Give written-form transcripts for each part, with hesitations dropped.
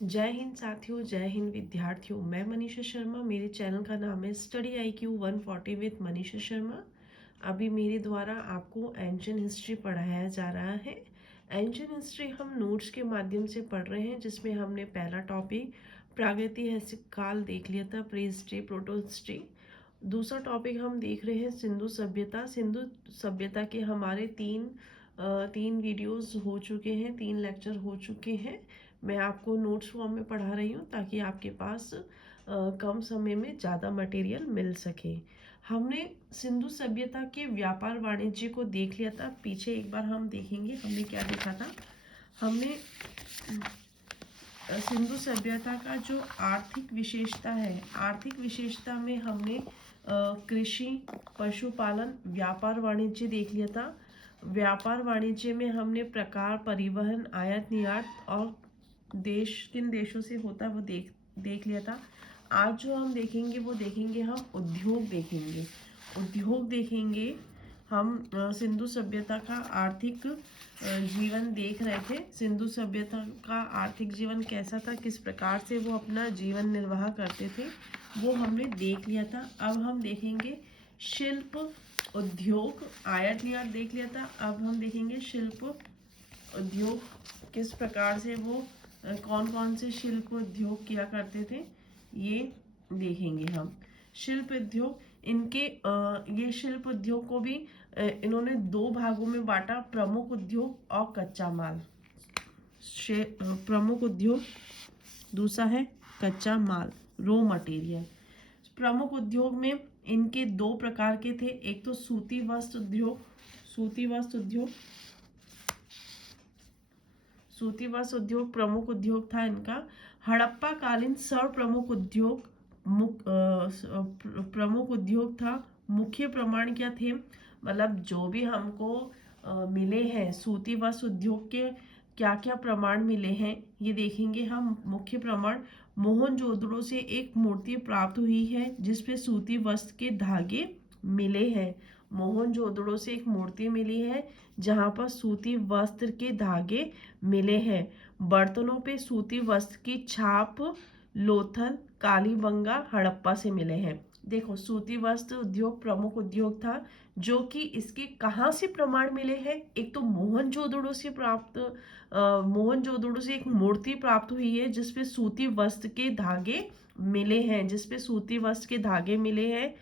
जय हिंद साथियों, जय हिंद विद्यार्थियों। मैं मनीषा शर्मा। मेरे चैनल का नाम है study IQ 140 with Manisha Sharma. अभी मेरे द्वारा आपको एंशियंट हिस्ट्री पढ़ाया जा रहा है। एंशियंट हिस्ट्री हम नोट्स के माध्यम से पढ़ रहे हैं, जिसमें हमने पहला टॉपिक प्रागैतिहासिक काल देख लिया था, प्री हिस्ट्री, प्रोटो हिस्ट्री। दूसरा टॉपिक हम देख रहे हैं सिंधु सभ्यता। सिंधु सभ्यता के हमारे तीन वीडियोस हो चुके हैं, 3 लेक्चर हो चुके हैं। मैं आपको नोट्स फॉर्म में पढ़ा रही हूँ ताकि आपके पास कम समय में ज़्यादा मटेरियल मिल सके। हमने सिंधु सभ्यता के व्यापार वाणिज्य को देख लिया था। पीछे एक बार हम देखेंगे हमने क्या देखा था। हमने सिंधु सभ्यता का जो आर्थिक विशेषता है, आर्थिक विशेषता में हमने कृषि, पशुपालन, व्यापार वाणिज्य देख लिया था। व्यापार वाणिज्य में हमने प्रकार, परिवहन, आयात निर्यात और देश किन देशों से होता है वो देख लिया था। आज जो हम देखेंगे वो देखेंगे हम उद्योग देखेंगे। उद्योग देखेंगे हम। सिंधु सभ्यता का आर्थिक जीवन देख रहे थे। सिंधु सभ्यता का आर्थिक जीवन कैसा था, किस प्रकार से वो अपना जीवन निर्वाह करते थे, वो हमने देख लिया था। अब हम देखेंगे शिल्प, उद्योग, आयात निर्यात देख लिया था। अब हम देखेंगे शिल्प उद्योग, किस प्रकार से वो कौन कौन से शिल्प उद्योग किया करते थे, ये देखेंगे हम। शिल्प उद्योग, इनके ये शिल्प उद्योग को भी इन्होंने 2 भागों में बांटा, प्रमुख उद्योग और कच्चा माल। प्रमुख उद्योग, दूसरा है कच्चा माल, रॉ मटेरियल। प्रमुख उद्योग में इनके 2 प्रकार के थे। एक तो सूती वस्त्र उद्योग, सूती वस्त्र उद्योग, सूती वस्त्र उद्योग प्रमुख उद्योग था इनका। हड़प्पा कालीन सर्व प्रमुख उद्योग, प्रमुख उद्योग था। मुख्य प्रमाण क्या थे, मतलब जो भी हमको मिले हैं सूती वस्त्र उद्योग के क्या क्या प्रमाण मिले हैं ये देखेंगे हम। मुख्य प्रमाण, मोहनजोदड़ो से एक मूर्ति प्राप्त हुई है जिसपे सूती वस्त्र के धागे मिले हैं। मोहनजोदड़ो से एक मूर्ति मिली है जहां पर सूती वस्त्र के धागे मिले हैं। बर्तनों पे सूती वस्त्र की छाप लोथल, कालीबंगा, हड़प्पा से मिले हैं। देखो, सूती वस्त्र उद्योग प्रमुख उद्योग था, जो कि इसके कहाँ से प्रमाण मिले हैं। एक तो मोहनजोदड़ो से प्राप्त, मोहनजोदड़ो से एक मूर्ति प्राप्त हुई है जिसपे सूती वस्त्र के धागे मिले हैं, जिसपे सूती वस्त्र के धागे मिले हैं।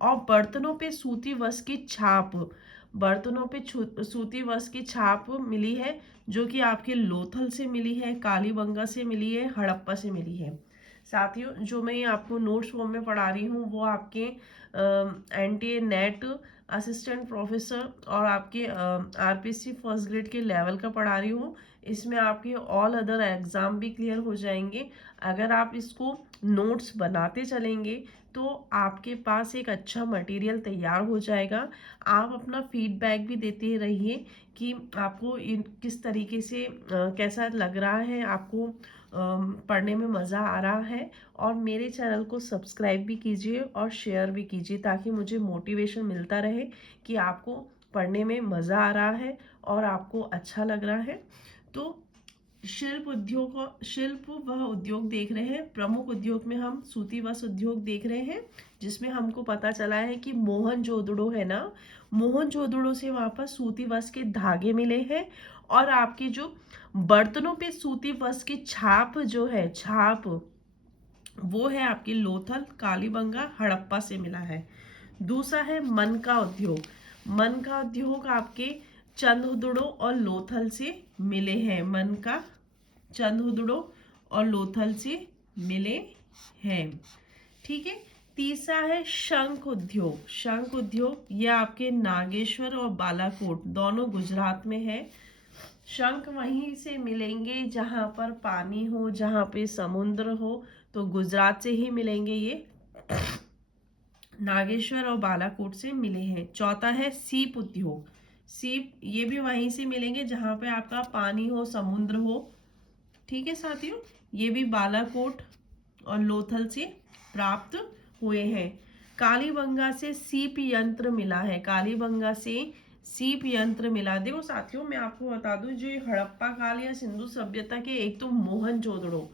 और बर्तनों पे सूती वस्त्र की छाप, बर्तनों पे सूती वस्त्र की छाप मिली है, जो कि आपके लोथल से मिली है, कालीबंगा से मिली है, हड़प्पा से मिली है। साथियों, जो मैं आपको नोट्स फॉर्म में पढ़ा रही हूँ वो आपके NTA नेट असिस्टेंट प्रोफेसर और आपके RPC फर्स्ट ग्रेड के लेवल का पढ़ा रही हूँ। इसमें आपके ऑल अदर एग्जाम भी क्लियर हो जाएंगे। अगर आप इसको नोट्स बनाते चलेंगे तो आपके पास एक अच्छा मटेरियल तैयार हो जाएगा। आप अपना फीडबैक भी देते रहिए कि आपको किस तरीके से कैसा लग रहा है, आपको पढ़ने में मज़ा आ रहा है। और मेरे चैनल को सब्सक्राइब भी कीजिए और शेयर भी कीजिए ताकि मुझे मोटिवेशन मिलता रहे कि आपको पढ़ने में मज़ा आ रहा है और आपको अच्छा लग रहा है। तो शिल्प उद्योग, शिल्प वह उद्योग देख रहे हैं। प्रमुख उद्योग में हम सूती वस्त्र उद्योग देख रहे हैं, जिसमें हमको पता चला है कि मोहनजोदड़ो है ना, मोहनजोदड़ो से वहां पर सूती वस्त्र के धागे मिले हैं। और आपके जो बर्तनों पे सूती वस्त्र की छाप जो है, छाप वो है आपके लोथल, कालीबंगा, हड़प्पा से मिला है। दूसरा है मन का उद्योग। मन का उद्योग आपके चंद्रहुदड़ो और लोथल से मिले हैं। मन का चंद्रहुदड़ो और लोथल से मिले हैं। ठीक है। तीसरा है शंख उद्योग। शंख उद्योग ये आपके नागेश्वर और बालाकोट दोनों गुजरात में है। शंख वहीं से मिलेंगे जहां पर पानी हो, जहां पे समुद्र हो, तो गुजरात से ही मिलेंगे ये। नागेश्वर और बालाकोट से मिले हैं। चौथा है सीप उद्योग। सीप ये भी वहीं से मिलेंगे जहां पे आपका पानी हो, समुद्र हो। ठीक है साथियों, ये भी बालाकोट और लोथल से प्राप्त हुए हैं। कालीबंगा से सीप यंत्र मिला है। कालीबंगा से सीप यंत्र मिला। देखो साथियों, मैं आपको बता दूं, जो ये हड़प्पा काल या सिंधु सभ्यता के, एक तो मोहनजोदड़ो,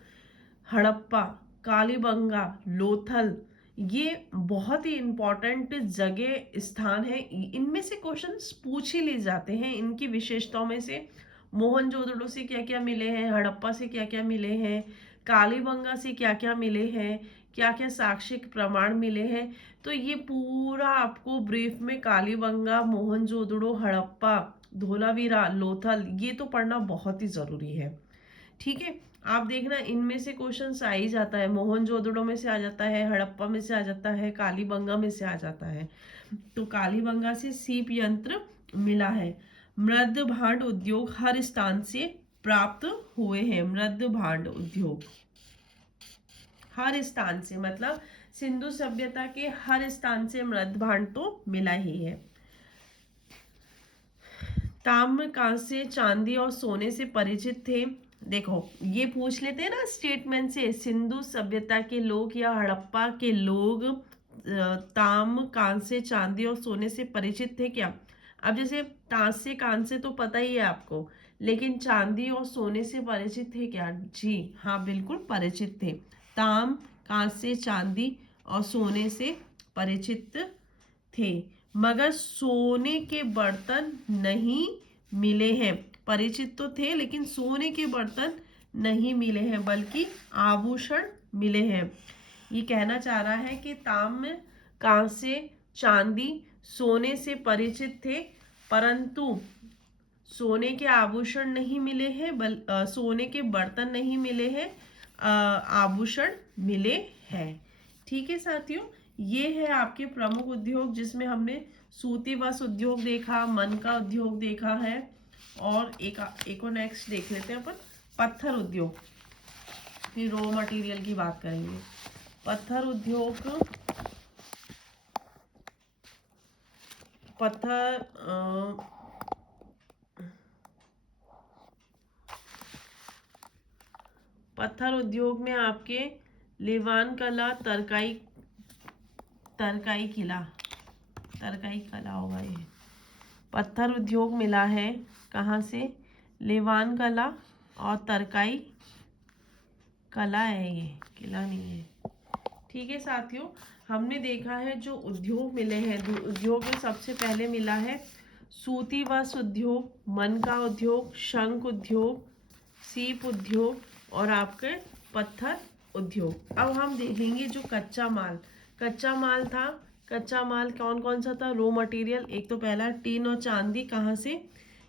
हड़प्पा, कालीबंगा, लोथल, ये बहुत ही इंपॉर्टेंट जगह स्थान है। इनमें से क्वेश्चंस पूछ ही ले जाते हैं इनकी विशेषताओं में से। मोहनजोदड़ो से क्या क्या मिले हैं, हड़प्पा से क्या क्या मिले हैं, कालीबंगा से क्या क्या मिले हैं, क्या क्या साक्ष्य प्रमाण मिले हैं। तो ये पूरा आपको ब्रीफ में कालीबंगा, मोहनजोदड़ो, हड़प्पा, धोलावीरा, लोथल, ये तो पढ़ना बहुत ही जरूरी है। ठीक है, आप देखना इनमें से क्वेश्चन आ ही जाता है। मोहनजोदड़ो में से आ जाता है, हड़प्पा में से आ जाता है, कालीबंगा में से आ जाता है। तो कालीबंगा से सीप यंत्र मिला है। मृद भांड उद्योग हर स्थान से प्राप्त हुए हैं। मृद भांड उद्योग हर स्थान से, मतलब सिंधु सभ्यता के हर स्थान से मृद भांड तो मिला ही है। ताम्र, कांस्य, चांदी और सोने से परिचित थे। देखो ये पूछ लेते हैं ना स्टेटमेंट से, सिंधु सभ्यता के लोग या हड़प्पा के लोग ताम्र, कांस्य, चांदी और सोने से परिचित थे क्या। अब जैसे तांस्य कांस्य तो पता ही है आपको, लेकिन चांदी और सोने से परिचित थे क्या। जी हाँ, बिल्कुल परिचित थे। ताम्र, कांस्य, चांदी और सोने से परिचित थे, मगर सोने के बर्तन नहीं मिले हैं। परिचित तो थे लेकिन सोने के बर्तन नहीं मिले हैं, बल्कि आभूषण मिले हैं। ये कहना चाह रहा है कि ताम्र, कांस्य, चांदी सोने से परिचित थे, परंतु सोने के आभूषण नहीं मिले हैं, सोने के बर्तन नहीं मिले हैं, आभूषण मिले हैं। ठीक है साथियों, ये है आपके प्रमुख उद्योग, जिसमें हमने सूती वस्त्र उद्योग देखा, मन का उद्योग देखा है, और एक और नेक्स्ट देख लेते हैं अपन, पत्थर उद्योग। फिर रॉ मटेरियल की बात करेंगे। पत्थर उद्योग, पत्थर उद्योग में आपके लेवान कला, तरकाई कला होगा ये। पत्थर उद्योग मिला है कहाँ से, लेवान कला और तरकाई कला है, ये किला नहीं है। ठीक है साथियों, हमने देखा है जो उद्योग मिले हैं, उद्योग में सबसे पहले मिला है सूती वस्त्र उद्योग, मन का उद्योग, शंख उद्योग, सीप उद्योग और आपके पत्थर उद्योग। अब हम देखेंगे जो कच्चा माल था। कच्चा माल कौन कौन सा था, रॉ मटेरियल। एक तो पहला टीन और चांदी, कहाँ से,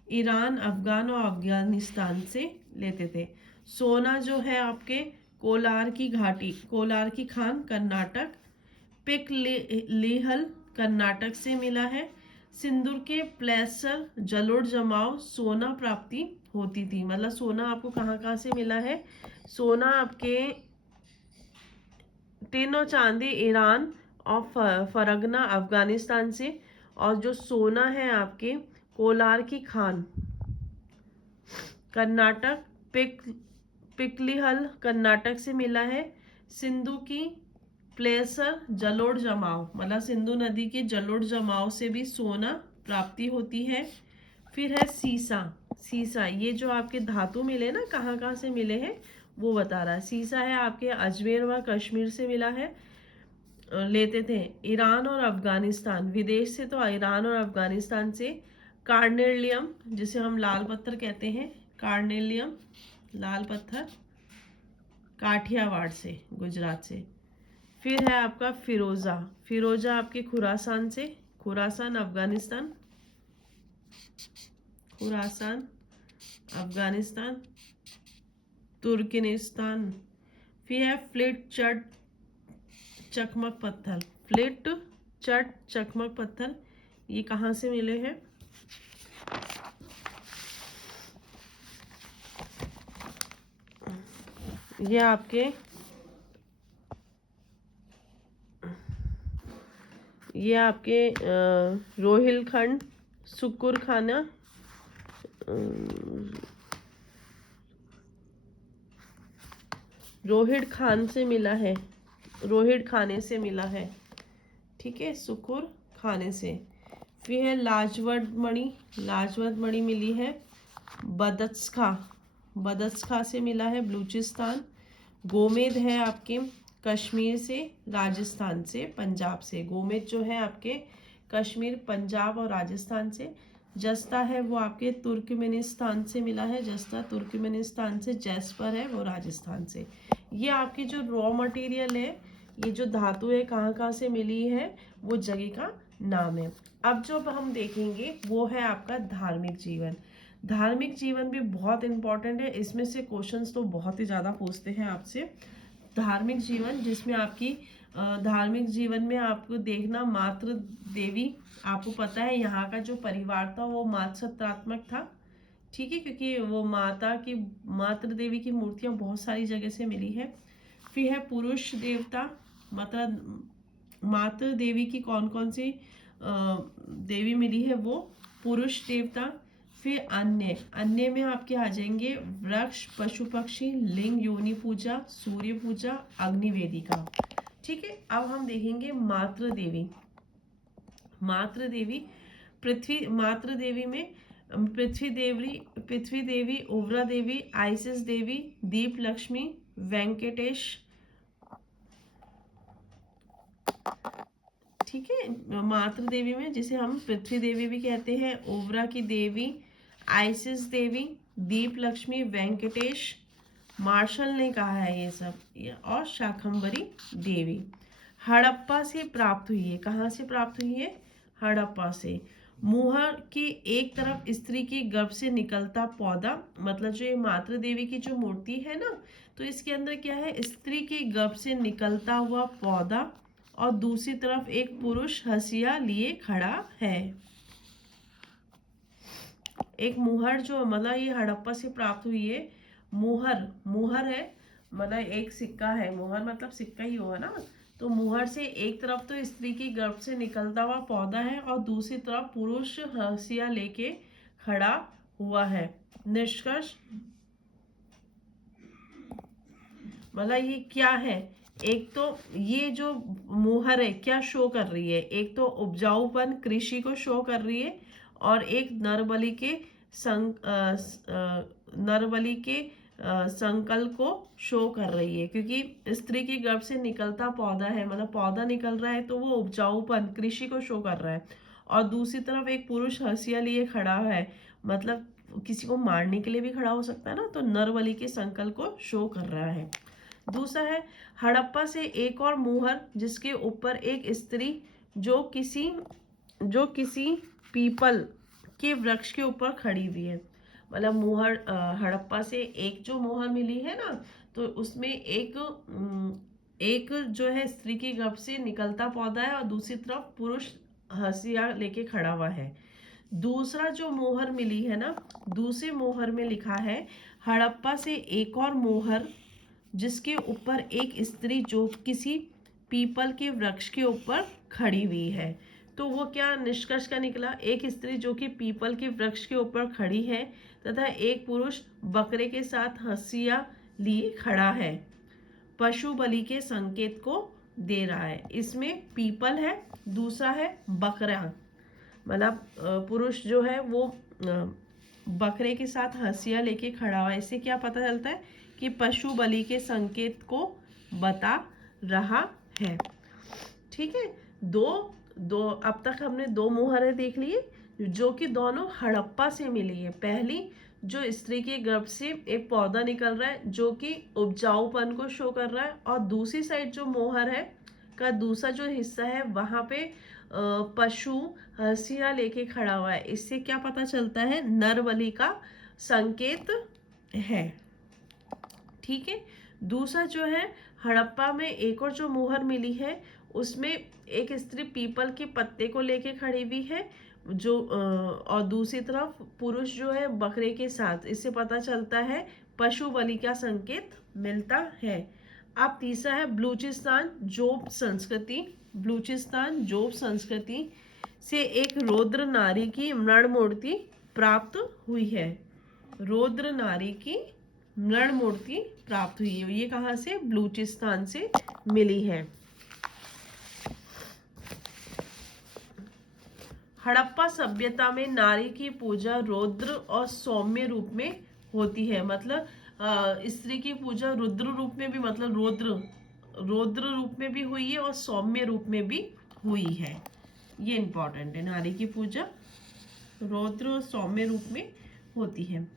ईरान, अफगान और अफगानिस्तान से लेते थे। सोना जो है आपके कोलार की घाटी, कोलार की खान, कर्नाटक, लेहल कर्नाटक से मिला है। सिंदूर के प्लेसर जलोढ़ जमाव सोना प्राप्ति होती थी, मतलब सोना आपको कहाँ कहाँ से मिला है, सोना आपके टिन और चांदी ईरान और फरगना अफगानिस्तान से, और जो सोना है आपके कोलार की खान कर्नाटक, पिकलिहल कर्नाटक से मिला है। सिंधु की प्लेसर जलोढ़ जमाव, मतलब सिंधु नदी के जलोढ़ जमाव से भी सोना प्राप्ति होती है। फिर है सीसा, ये जो आपके धातु मिले ना, कहाँ कहाँ से मिले हैं वो बता रहा है। सीसा है आपके अजमेर व कश्मीर से मिला है, लेते थे। ईरान और अफगानिस्तान, विदेश से तो ईरान और अफगानिस्तान से। कार्नेलियम, जिसे हम लाल पत्थर कहते हैं, कार्नेलियम लाल पत्थर काठियावाड़ से, गुजरात से। फिर है आपका फिरोजा आपके खुरासान से, खुरासान अफगानिस्तान, तुर्कमेनिस्तान। फिर है फ्लिट चट चकमक पत्थर, ये कहाँ से मिले हैं, ये आपके रोहिलखंड, सुकुरखाना, रोहिड़ खान से मिला है, रोहिड़ खाने से मिला है। ठीक है, सुकुर खाने से। फिर है लाजवत मणि मिली है बदस्खा से मिला है, बलूचिस्तान। गोमेद है आपके कश्मीर से, राजस्थान से, पंजाब से। गोमेद जो है आपके कश्मीर, पंजाब और राजस्थान से। जस्ता है वो आपके तुर्कमेनिस्तान से मिला है, जस्ता तुर्कमेनिस्तान से। जैस्पर है वो राजस्थान से। ये आपकी जो रॉ मटेरियल है, ये जो धातु है कहाँ कहाँ से मिली है, वो जगह का नाम है। अब जो हम देखेंगे वो है आपका धार्मिक जीवन। धार्मिक जीवन भी बहुत इंपॉर्टेंट है, इसमें से क्वेश्चंस तो बहुत ही ज़्यादा पूछते हैं आपसे। धार्मिक जीवन जिसमें आपकी धार्मिक जीवन में आपको देखना मातृ देवी, आपको पता है यहाँ का जो परिवार था वो मातृत्वात्मक था, ठीक है, क्योंकि वो माता की मातृ देवी की मूर्तियां बहुत सारी जगह से मिली है। फिर है पुरुष देवता, मतलब मातृ देवी की कौन कौन सी देवी मिली है, वो पुरुष देवता। फिर अन्य, अन्य में आपके आ जाएंगे वृक्ष, पशु पक्षी, लिंग, योनि पूजा, सूर्य पूजा, अग्नि वेदिका। ठीक है, अब हम देखेंगे मातृ देवी। मातृ देवी, पृथ्वी, मातृ देवी में पृथ्वी देवी, उव्रा देवी, आइसिस देवी, दीप लक्ष्मी, वेंकटेश। ठीक है, मातृ देवी में जिसे हम पृथ्वी देवी भी कहते हैं, उव्रा की देवी, आइसिस देवी, दीप लक्ष्मी, वेंकटेश, मार्शल ने कहा है ये सब, और शाकंभरी देवी। हड़प्पा से प्राप्त हुई है, कहाँ से प्राप्त हुई है, हड़प्पा से। मुहर की एक तरफ स्त्री के गर्भ से निकलता पौधा, मतलब जो ये मातृ देवी की जो मूर्ति है ना, तो इसके अंदर क्या है, स्त्री के गर्भ से निकलता हुआ पौधा, और दूसरी तरफ एक पुरुष हंसिया लिए खड़ा है। एक मुहर जो, मतलब ये हड़प्पा से प्राप्त हुई है। मुहर, मुहर है मतलब एक सिक्का है, मुहर मतलब सिक्का ही हुआ ना। तो मुहर से एक तरफ तो स्त्री की गर्भ से निकलता हुआ पौधा है, और दूसरी तरफ पुरुष हंसिया लेके खड़ा हुआ है। निष्कर्ष, मतलब ये क्या है, एक तो ये जो मुहर है क्या शो कर रही है, एक तो उपजाऊपन, कृषि को शो कर रही है, और एक नरबलि के नरबलि के संकल्प को शो कर रही है, क्योंकि स्त्री के गर्भ से निकलता पौधा है, मतलब पौधा निकल रहा है, तो वो उपजाऊपन, कृषि को शो कर रहा है। और दूसरी तरफ एक पुरुष हंसिया लिए खड़ा है, मतलब किसी को मारने के लिए भी खड़ा हो सकता है ना, तो नरबलि के संकल्प को शो कर रहा है। दूसरा है हड़प्पा से एक और मुहर, जिसके ऊपर एक स्त्री जो किसी पीपल के वृक्ष के ऊपर खड़ी हुई है। मतलब मुहर, हड़प्पा से एक जो मुहर मिली है ना, तो उसमें एक जो है स्त्री के गर्भ से निकलता पौधा है, और दूसरी तरफ पुरुष हंसिया लेके खड़ा हुआ है। दूसरा जो मोहर मिली है ना, दूसरे मोहर में लिखा है हड़प्पा से एक और मोहर, जिसके ऊपर एक स्त्री जो किसी पीपल के वृक्ष के ऊपर खड़ी हुई है। तो वो क्या निष्कर्ष का निकला, एक स्त्री जो कि पीपल के वृक्ष के ऊपर खड़ी है, तथा एक पुरुष बकरे के साथ हंसिया लिए खड़ा है, पशु बलि के संकेत को दे रहा है। इसमें पीपल है, दूसरा है बकरा, मतलब पुरुष जो है वो बकरे के साथ हंसिया लेके खड़ा हुआ है। इससे क्या पता चलता है कि पशु बलि के संकेत को बता रहा है। ठीक है, दो दो अब तक हमने दो मुहरें देख लिए, जो कि दोनों हड़प्पा से मिली है। पहली जो स्त्री के गर्भ से एक पौधा निकल रहा है, जो कि उपजाऊपन को शो कर रहा है, और दूसरी साइड जो मोहर है का दूसरा जो हिस्सा है, वहां पे पशु हंसिया लेके खड़ा हुआ है। इससे क्या पता चलता है, नर बलि का संकेत है। ठीक है, दूसरा जो है हड़प्पा में एक और जो मुहर मिली है, उसमें एक स्त्री पीपल के पत्ते को लेके खड़ी हुई है, जो और दूसरी तरफ पुरुष जो है बकरे के साथ। इससे पता चलता है पशु बलि का संकेत मिलता है। अब तीसरा है बलूचिस्तान जोब संस्कृति। बलूचिस्तान जोब संस्कृति से एक रौद्र नारी की मृण मूर्ति प्राप्त हुई है। रौद्र नारी की मृण मूर्ति प्राप्त हुई है, ये कहाँ से, बलूचिस्तान से मिली है। हड़प्पा सभ्यता में नारी की पूजा रौद्र और सौम्य रूप में होती है, मतलब स्त्री की पूजा रुद्र रूप में भी, मतलब रौद्र रूप में भी हुई है और सौम्य रूप में भी हुई है। ये इंपॉर्टेंट है, नारी की पूजा रौद्र और सौम्य रूप में होती है।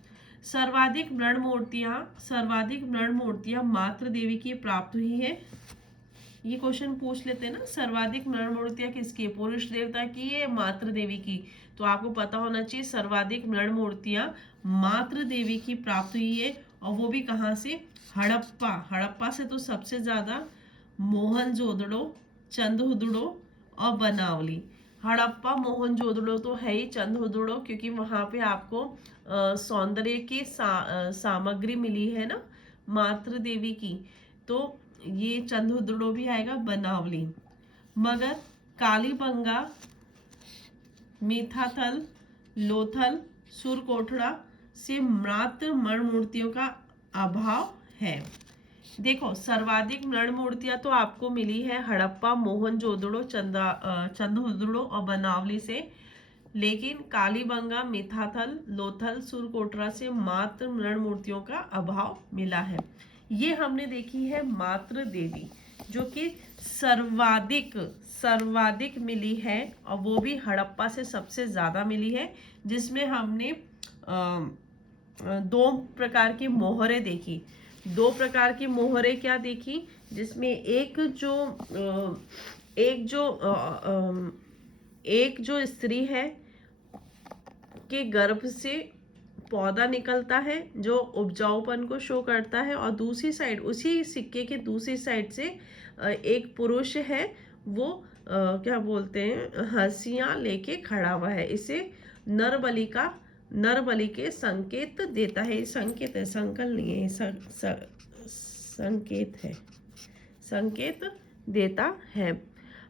सर्वाधिक मृण मूर्तियां मातृ देवी की प्राप्त हुई है। ये क्वेश्चन पूछ लेते हैं ना, सर्वाधिक मृण मूर्तियां किसकी, पुरुष देवता की है मातृ देवी की। तो आपको पता होना चाहिए सर्वाधिक मृण मूर्तियां मातृ देवी की प्राप्त हुई है, और वो भी कहाँ से, हड़प्पा से तो सबसे ज्यादा, मोहनजोदड़ो, चंदहुदड़ो और बनावली। हड़प्पा मोहनजोदड़ो तो है ही, चंदहुदड़ो क्योंकि वहां पे आपको सौंदर्य की सामग्री मिली है ना मातृ देवी की, तो ये चंदहुदड़ो भी आएगा, बनावली। मगर कालीबंगा, मीठाथल, लोथल, सुरकोटड़ा से मात्र मृण मूर्तियों का अभाव है। देखो सर्वाधिक मृण मूर्तियां तो आपको मिली है हड़प्पा, मोहनजोदड़ो, चंदहुदड़ो और बनावली से, लेकिन कालीबंगा, मिठाथल, लोथल, सुरकोटड़ा से मात्र मृण मूर्तियों का अभाव मिला है। ये हमने देखी है मातृ देवी जो कि सर्वाधिक मिली है, और वो भी हड़प्पा से सबसे ज्यादा मिली है, जिसमें हमने दो प्रकार की मोहरे देखी। दो प्रकार की मोहरे क्या देखी, जिसमें एक जो स्त्री है के गर्भ से पौधा निकलता है जो उपजाऊपन को शो करता है, और दूसरी साइड, उसी सिक्के के दूसरी साइड से एक पुरुष है, वो क्या बोलते हैं, हंसियां लेके खड़ा हुआ है। इसे नर बलि के संकेत देता है। संकेत है, संकल्प नहीं है, संकेत है, संकेत देता है।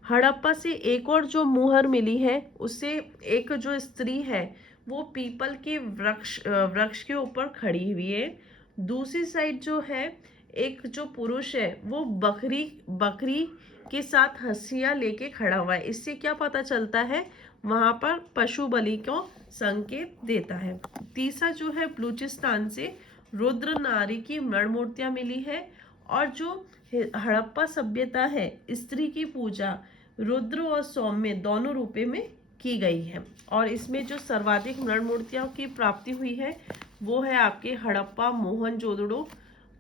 हड़प्पा से एक और जो मुहर मिली है, उससे एक जो स्त्री है वो पीपल के वृक्ष के ऊपर खड़ी हुई है। दूसरी साइड जो है, एक जो पुरुष है वो बकरी के साथ हंसिया लेके खड़ा हुआ है। इससे क्या पता चलता है, वहां पर पशु बलि को संकेत देता है। तीसरा जो है, बलूचिस्तान से रुद्र नारी की मृण मूर्तियां मिली है, और जो हड़प्पा सभ्यता है, स्त्री की पूजा रुद्र और सौम्य दोनों रूपे में की गई है। और इसमें जो सर्वाधिक मृण मूर्तियों की प्राप्ति हुई है वो है आपके हड़प्पा, मोहनजोदड़ो,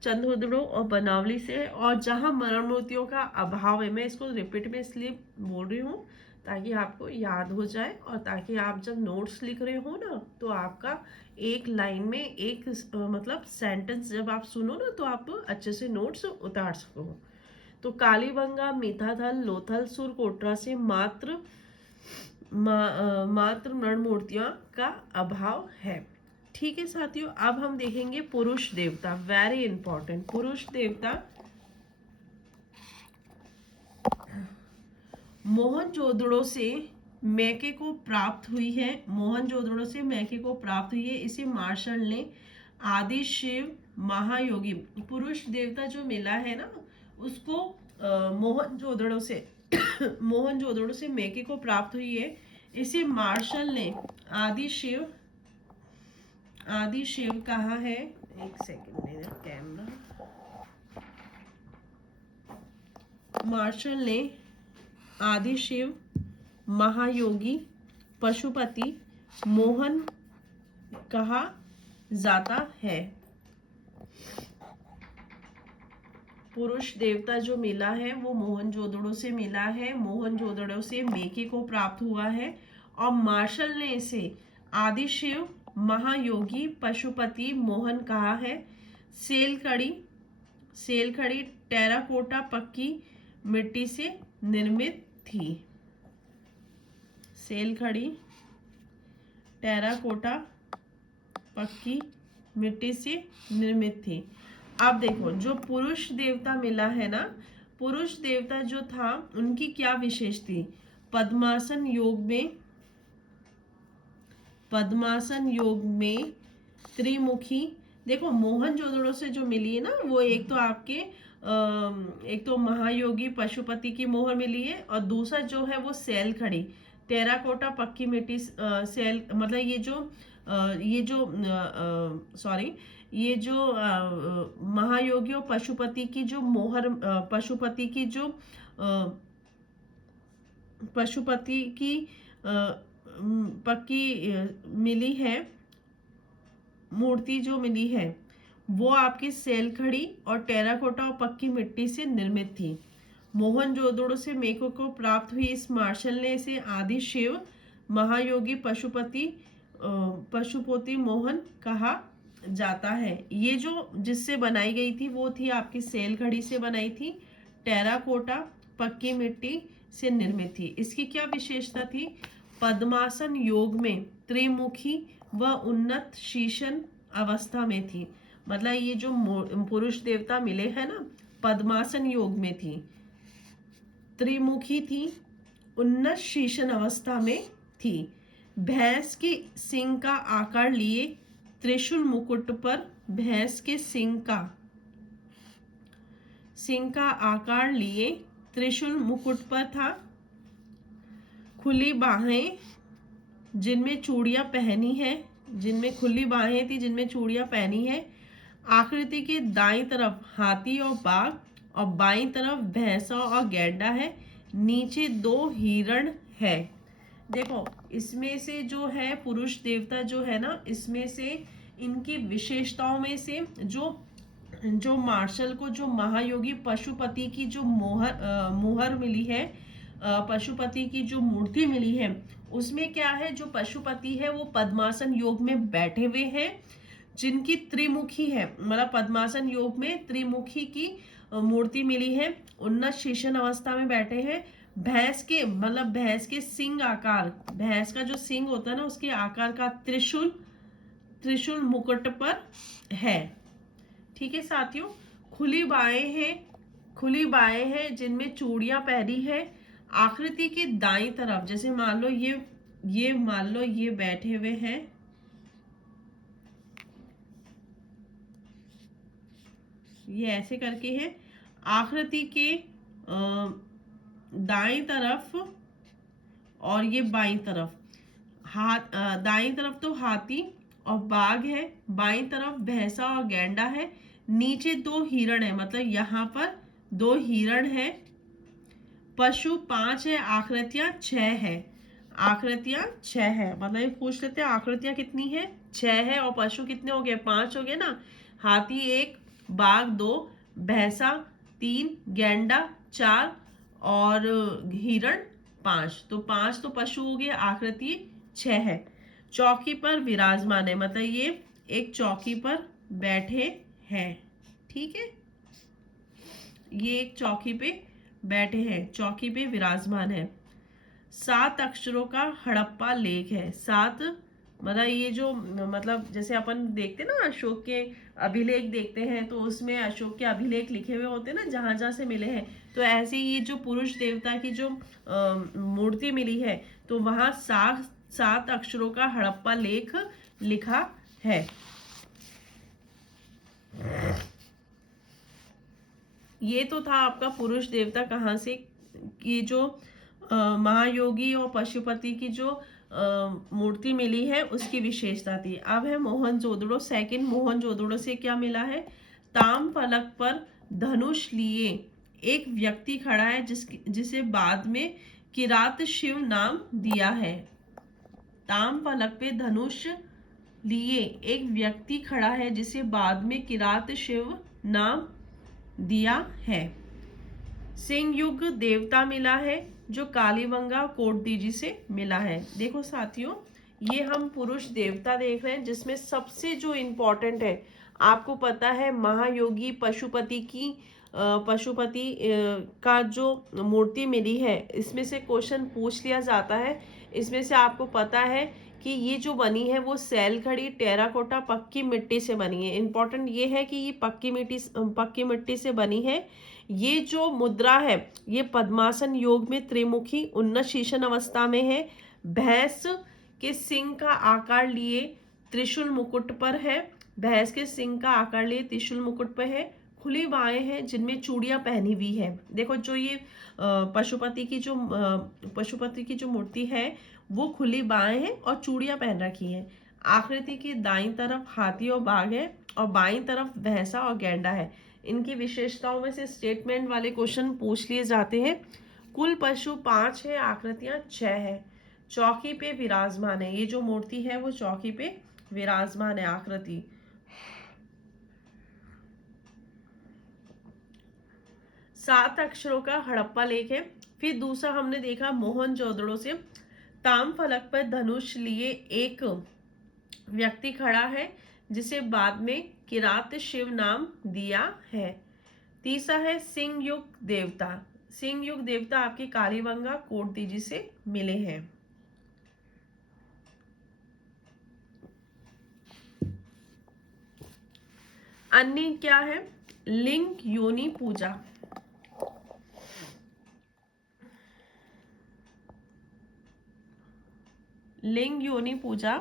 चंदहुदड़ो और बनावली से। और जहां मृण मूर्तियों का अभाव है, मैं इसको रिपीट में इसलिए बोल रही हूँ ताकि आपको याद हो जाए, और ताकि आप जब नोट्स लिख रहे हो ना, तो आपका एक लाइन में एक मतलब सेंटेंस जब आप सुनो ना, तो आप अच्छे से नोट्स उतार सको। तो कालीबंगा, मीठाथल, लोथल, सुरकोटड़ा से मात्र मृण मूर्तियों का अभाव है। ठीक है साथियों, अब हम देखेंगे पुरुष देवता, वेरी इंपॉर्टेंट। पुरुष देवता मोहनजोदड़ो से मैके को प्राप्त हुई है। मोहनजोदड़ो से मैके को प्राप्त हुई है। इसे मार्शल ने आदि शिव महायोगी, पुरुष देवता जो मिला है ना, उसको मोहनजोदड़ो से मोहनजोदड़ो से मैके को प्राप्त हुई है। इसे मार्शल ने आदि शिव कहा है। एक सेकंड, मेरा कैमरा। मार्शल ने आदि शिव महायोगी पशुपति मोहन कहा जाता है। पुरुष देवता जो मिला है वो मोहनजोदड़ो से मिला है। मोहनजोदड़ो से मैके को प्राप्त हुआ है, और मार्शल ने इसे आदि शिव महायोगी पशुपति मोहन कहा है। सेल खड़ी टेराकोटा पक्की मिट्टी से निर्मित थी। सेल खड़ी टेराकोटा पक्की मिट्टी से निर्मित थी। अब देखो, जो पुरुष देवता मिला है ना, पुरुष देवता जो था उनकी क्या विशेष थी, पद्मासन योग में त्रिमुखी। देखो मोहनजोदड़ो से जो मिली है ना, वो एक तो आपके एक तो महायोगी पशुपति की मोहर मिली है, और दूसरा जो है वो सेल खड़ी टेराकोटा पक्की मिट्टी सेल, मतलब ये जो सॉरी, ये जो महायोगी और पशुपति की जो मोहर पशुपति की जो पशुपति की पक्की मिली है, मूर्ति जो मिली है वो आपकी सेलखड़ी और टेराकोटा और पक्की मिट्टी से निर्मित थी। मोहनजोदड़ो से मेको को प्राप्त हुई इस मार्शल ने इसे आदि शिव महायोगी पशुपति मोहन कहा जाता है। ये जो जिससे बनाई गई थी वो थी आपकी सेलखड़ी से बनाई थी, टेराकोटा पक्की मिट्टी से निर्मित थी। इसकी क्या विशेषता थी? पद्मासन योग में त्रिमुखी व उन्नत शीशन अवस्था में थी। मतलब ये जो पुरुष देवता मिले हैं ना, पद्मासन योग में थी, त्रिमुखी थी, उन्नत शीशन अवस्था में थी। भैंस के सिंह का आकार लिए त्रिशूल मुकुट पर भैंस के सिंह का आकार लिए त्रिशूल मुकुट पर था। खुली बाहें जिनमें चूड़ियां पहनी है, जिनमें खुली बाहें थी जिनमें चूड़ियां पहनी है। आकृति के दाईं तरफ हाथी और बाघ और बाईं तरफ भैंसा और गैंडा है। नीचे 2 हिरण है। देखो इसमें से जो है पुरुष देवता जो है ना, इसमें से इनकी विशेषताओं में से जो मार्शल को जो महायोगी पशुपति की जो मोहर मिली है, पशुपति की जो मूर्ति मिली है, उसमें क्या है, जो पशुपति है वो पद्मासन योग में बैठे हुए हैं, जिनकी त्रिमुखी है, मतलब पद्मासन योग में त्रिमुखी की मूर्ति मिली है, उन्नत शीशन अवस्था में बैठे हैं। भैंस के सिंग आकार, भैंस का जो सिंग होता है ना उसके आकार का त्रिशूल मुकुट पर है। ठीक है साथियों। खुली बाहें हैं जिनमें चूड़ियां पहनी है। आकृति के दाईं तरफ, जैसे मान लो ये बैठे हुए हैं, ये ऐसे करके है। आकृति के दाईं तरफ और ये बाईं तरफ, दाईं तरफ तो हाथी और बाघ है, बाईं तरफ भैंसा और गैंडा है। नीचे 2 हिरण है, मतलब यहाँ पर 2 हिरण है। पशु 5 है, आकृतियां 6 है। मतलब ये पूछ लेते हैं आकृतियां कितनी है, 6 है, और पशु कितने हो गए, 5 हो गए ना। हाथी 1, बाघ 2, भैंसा 3, गैंडा 4 और हिरण 5। तो 5 तो पशु हो गए, आकृति 6 है। चौकी पर विराजमान है, मतलब ये एक चौकी पर बैठे हैं। ठीक है, ये एक चौकी पे बैठे हैं, चौकी पे विराजमान है। 7 अक्षरों का हड़प्पा लेख है। 7 मतलब ये जो, मतलब जैसे अपन देखते ना अशोक के अभिलेख देखते हैं, तो उसमें अशोक के अभिलेख लिखे हुए होते हैं ना, जहां जहां से मिले हैं। तो ऐसे ये जो पुरुष देवता की जो मूर्ति मिली है, तो वहां 7 अक्षरों का हड़प्पा लेख लिखा है। ये तो था आपका पुरुष देवता कहाँ से, ये जो महायोगी और पशुपति की जो मूर्ति मिली है उसकी विशेषता थी। अब है मोहनजोदड़ो। सेकंड मोहनजोदड़ो से क्या मिला है? ताम फलक पर धनुष लिए एक व्यक्ति खड़ा है, जिसे बाद में किरात शिव नाम दिया है। ताम फलक पे धनुष लिए एक व्यक्ति खड़ा है, जिसे बाद में किरात शिव नाम दिया है। सिंह युग देवता मिला है, जो कालीबंगा कोटदीजी से मिला है। देखो साथियों, ये हम पुरुष देवता देख रहे हैं, जिसमें सबसे जो इम्पोर्टेंट है, आपको पता है महायोगी पशुपति का जो मूर्ति मिली है, इसमें से क्वेश्चन पूछ लिया जाता है। इसमें से आपको पता है कि ये जो बनी है वो सेलखड़ी, टेराकोटा, पक्की मिट्टी से बनी है। इम्पोर्टेंट ये है कि ये पक्की मिट्टी से बनी है। ये जो मुद्रा है ये पद्मासन योग में त्रिमुखी उन्नत शीशन अवस्था में है। भैंस के सिंह का आकार लिए त्रिशूल मुकुट पर है। भैंस के सिंह का आकार लिए त्रिशूल मुकुट पर है। खुली बाहें हैं जिनमें चूड़ियां पहनी हुई है। देखो जो ये पशुपति की जो मूर्ति है वो खुली बाहें हैं और चूड़ियां पहन रखी हैं। आकृति की दाईं तरफ हाथी और बाघ है और बाईं तरफ भैंसा और गैंडा है। इनकी विशेषताओं में से स्टेटमेंट वाले क्वेश्चन पूछ लिए जाते हैं। कुल पशु 5 है, आकृतियां 6 है। चौकी पे विराजमान है, ये जो मूर्ति है वो चौकी पे विराजमान है आकृति। 7 अक्षरों का हड़प्पा लेख है। फिर दूसरा हमने देखा मोहनजोदड़ो से ताम फलक पर धनुष लिए एक व्यक्ति खड़ा है जिसे बाद में किरात शिव नाम दिया है। तीसरा है सिंह युग देवता। सिंह युग देवता आपके कालीबंगा कोटदीजी से मिले हैं। अन्य क्या है? लिंग योनि पूजा। लिंग योनि पूजा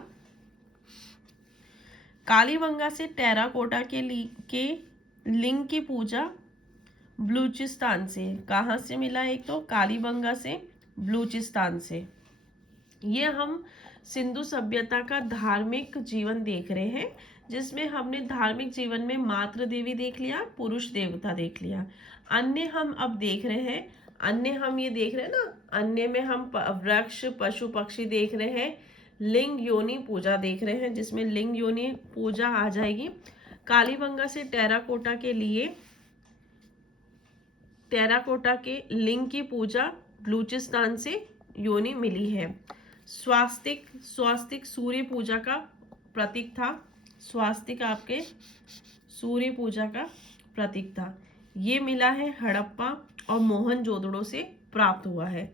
कालीबंगा से टेराकोटा के लिंग की पूजा बलूचिस्तान से। कहाँ से मिला? एक तो कालीबंगा से, बलूचिस्तान से। ये हम सिंधु सभ्यता का धार्मिक जीवन देख रहे हैं, जिसमें हमने धार्मिक जीवन में मातृ देवी देख लिया, पुरुष देवता देख लिया। अन्य हम अब देख रहे हैं, अन्य हम ये देख रहे हैं ना, अन्य में हम वृक्ष पशु पक्षी देख रहे हैं, लिंग योनि पूजा देख रहे हैं, जिसमें लिंग योनि पूजा आ जाएगी। कालीबंगा से टेराकोटा के लिंग की पूजा बलूचिस्तान से योनि मिली है। स्वास्तिक सूर्य पूजा का प्रतीक था। स्वास्तिक आपके सूर्य पूजा का प्रतीक था। ये मिला है हड़प्पा और मोहनजोदड़ो से प्राप्त हुआ है।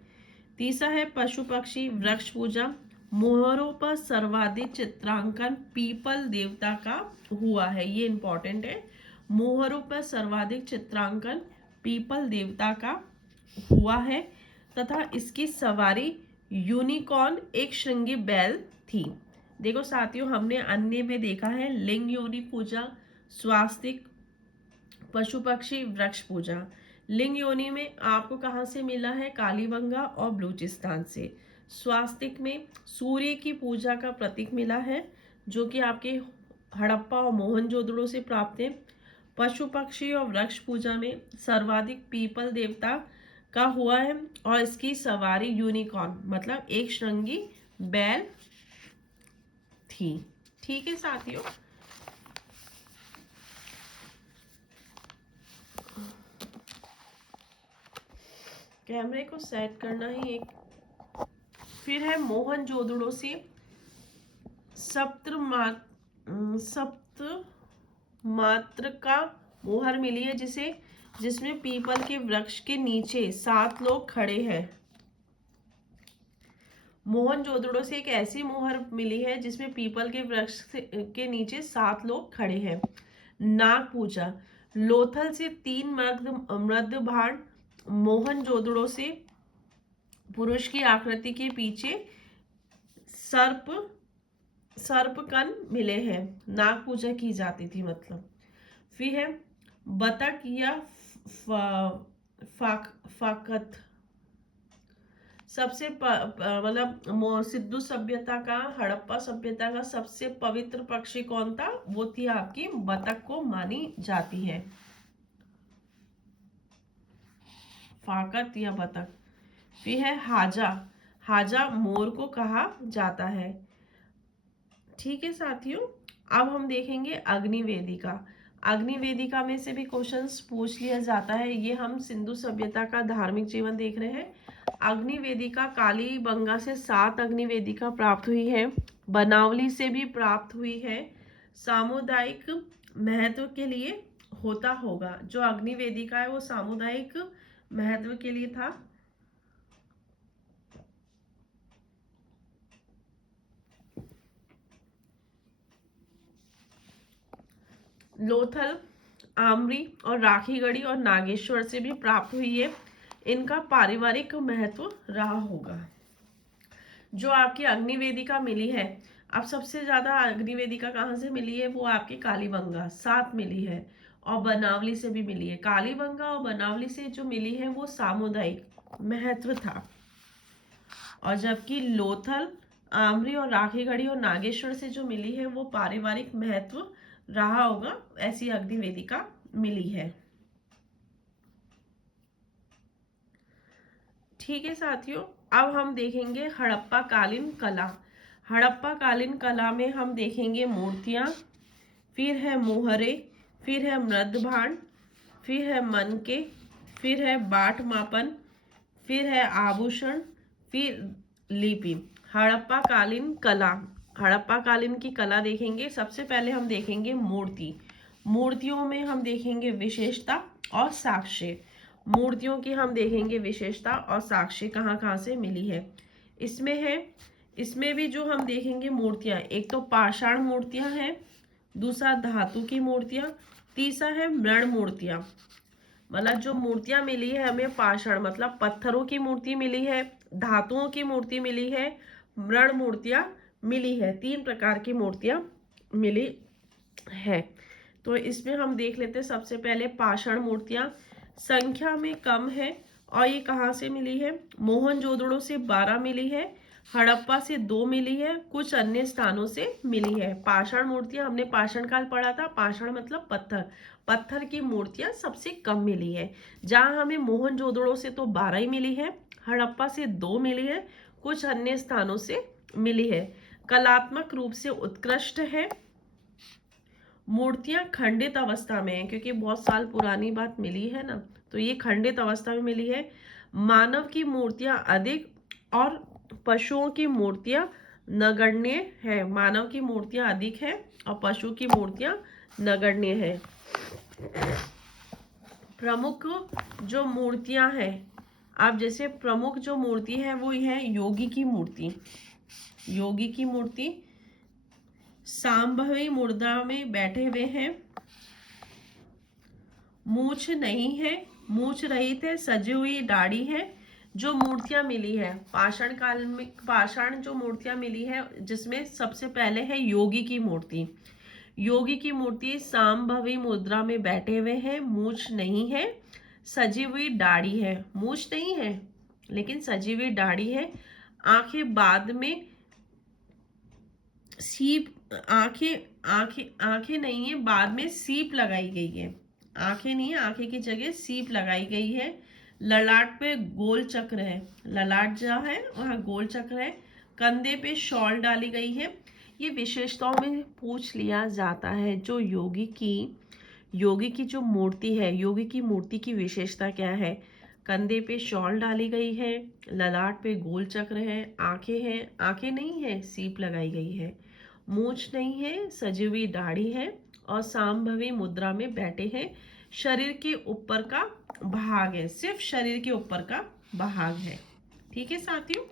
तीसरा है पशु पक्षी वृक्ष पूजा। मोहरों पर सर्वाधिक चित्रांकन पीपल देवता का हुआ है, ये इंपॉर्टेंट है। मोहरों पर सर्वाधिक चित्रांकन पीपल देवता का हुआ है तथा इसकी सवारी यूनिकॉर्न एक श्रृंगी बैल थी। देखो साथियों, हमने अन्य में देखा है लिंग योनि पूजा, स्वास्तिक, पशु पक्षी वृक्ष पूजा। लिंग योनि में आपको कहाँ से मिला है? कालीबंगा और बलूचिस्तान से। स्वास्तिक में सूर्य की पूजा का प्रतीक मिला है, जो कि आपके हड़प्पा और मोहनजोदड़ो से प्राप्त है। पशु पक्षी और वृक्ष पूजा में सर्वाधिक पीपल देवता का हुआ है और इसकी सवारी यूनिकॉर्न मतलब एक श्रृंगी बैल थी। ठीक है साथियों, कैमरे को सेट करना ही एक। फिर है मोहनजोदड़ो से सप्त मात्र का मोहर मिली है, जिसमें पीपल के वृक्ष के नीचे 7 लोग खड़े हैं। मोहनजोदड़ो से एक ऐसी मोहर मिली है जिसमें पीपल के वृक्ष के नीचे 7 लोग खड़े हैं। नाग पूजा। लोथल से 3 मृद भांड, मोहनजोदड़ो से पुरुष की आकृति के पीछे सर्पकन मिले हैं। नाग पूजा की जाती थी मतलब। फिर है बतख या फाकत। सबसे मतलब सिंधु सभ्यता का, हड़प्पा सभ्यता का सबसे पवित्र पक्षी कौन था? वो थी आपकी बतख को मानी जाती है, फाकत या बतख। फिर है हाजा। हाजा मोर को कहा जाता है। ठीक है साथियों, अब हम देखेंगे अग्निवेदिका। अग्निवेदिका में से भी क्वेश्चंस पूछ लिया जाता है। ये हम सिंधु सभ्यता का धार्मिक जीवन देख रहे हैं। अग्निवेदिका कालीबंगा से 7 अग्निवेदिका प्राप्त हुई है, बनावली से भी प्राप्त हुई है। सामुदायिक महत्व के लिए होता होगा। जो अग्निवेदिका है वो सामुदायिक महत्व के लिए था। लोथल, आमरी और राखीगढ़ी और नागेश्वर से भी प्राप्त हुई है। इनका पारिवारिक महत्व रहा होगा। जो आपकी अग्निवेदिका मिली है, अब सबसे ज्यादा अग्निवेदिका कहाँ से मिली है? वो आपके कालीबंगा 7 मिली है और बनावली से भी मिली है। कालीबंगा और बनावली से जो मिली है वो सामुदायिक महत्व था, और जबकि लोथल, आमरी और राखीगढ़ी और नागेश्वर से जो मिली है वो पारिवारिक महत्व रहा होगा, ऐसी अग्नि वेदिका मिली है। ठीक है साथियों, अब हम देखेंगे हड़प्पा कालीन कला। हड़प्पा कालीन कला में हम देखेंगे मूर्तियां, फिर है मोहरे, फिर है मृदभांड, फिर है मनके, फिर है बाट मापन, फिर है आभूषण, फिर लिपि। हड़प्पा कालीन कला, हड़प्पा कालीन की कला देखेंगे। सबसे पहले हम देखेंगे मूर्ति। मूर्तियों में हम देखेंगे विशेषता और साक्ष्य। मूर्तियों की हम देखेंगे विशेषता और साक्ष्य कहाँ कहाँ से मिली है। इसमें भी जो हम देखेंगे मूर्तियां, एक तो पाषाण मूर्तियां हैं, दूसरा धातु की मूर्तियां, तीसरा है मृण मूर्तियां। मतलब जो मूर्तियां मिली है हमें, पाषाण मतलब पत्थरों की मूर्ति मिली है, धातुओं की मूर्ति मिली है, मृण मूर्तियां मिली है। 3 प्रकार की मूर्तियां मिली है। तो इसमें हम देख लेते हैं सबसे पहले पाषाण मूर्तियां। संख्या में कम है और ये कहाँ से मिली है? मोहनजोदड़ो से 12 मिली है, हड़प्पा से 2 मिली है, कुछ अन्य स्थानों से मिली है। पाषाण मूर्तियां हमने पाषाण काल पढ़ा था, पाषाण मतलब पत्थर, पत्थर की मूर्तियां सबसे कम मिली है। जहां हमें मोहनजोदड़ो से तो 12 ही मिली है, हड़प्पा से 2 मिली है, कुछ अन्य स्थानों से मिली है। कलात्मक रूप से उत्कृष्ट है। मूर्तियां खंडित अवस्था में है, क्योंकि बहुत साल पुरानी बात मिली है ना, तो ये खंडित अवस्था में मिली है। मानव की मूर्तियां अधिक और पशुओं की मूर्तियां नगण्य है। मानव की मूर्तियां अधिक है और पशु की मूर्तियां नगण्य है। प्रमुख जो मूर्तियां हैं, अब जैसे प्रमुख जो मूर्ति है वो है योगी की मूर्ति। योगी की मूर्ति सांभवी मुद्रा में बैठे हुए हैं, मूछ नहीं है, मूछ रहित है, सजी हुई दाढ़ी है। जो मूर्तियां मिली है पाषाण काल में, पाषाण जो मूर्तियां मिली है जिसमें सबसे पहले है योगी की मूर्ति। योगी की मूर्ति सांभवी मुद्रा में बैठे हुए हैं, मूछ नहीं है, सजी हुई दाढ़ी है। मूछ नहीं है लेकिन सजी हुई दाढ़ी है। आंखें बाद में सीप, आंखें आंखें आंखें नहीं है, बाद में सीप लगाई गई है। आंखें नहीं है, आंखें की जगह सीप लगाई गई है। ललाट पे गोल चक्र है, ललाट जहाँ है वहाँ गोल चक्र है। कंधे पे शॉल डाली गई है। ये विशेषताओं में पूछ लिया जाता है। जो योगी की जो मूर्ति है, योगी की मूर्ति की विशेषता क्या है? कंधे पे शॉल डाली गई है, ललाट पे गोल चक्र है, आंखें हैं, आंखें नहीं है, सीप लगाई गई है, मूछ नहीं है, सजी हुई दाढ़ी है और सांभवी मुद्रा में बैठे हैं। शरीर के ऊपर का भाग है, सिर्फ शरीर के ऊपर का भाग है। ठीक है साथियों,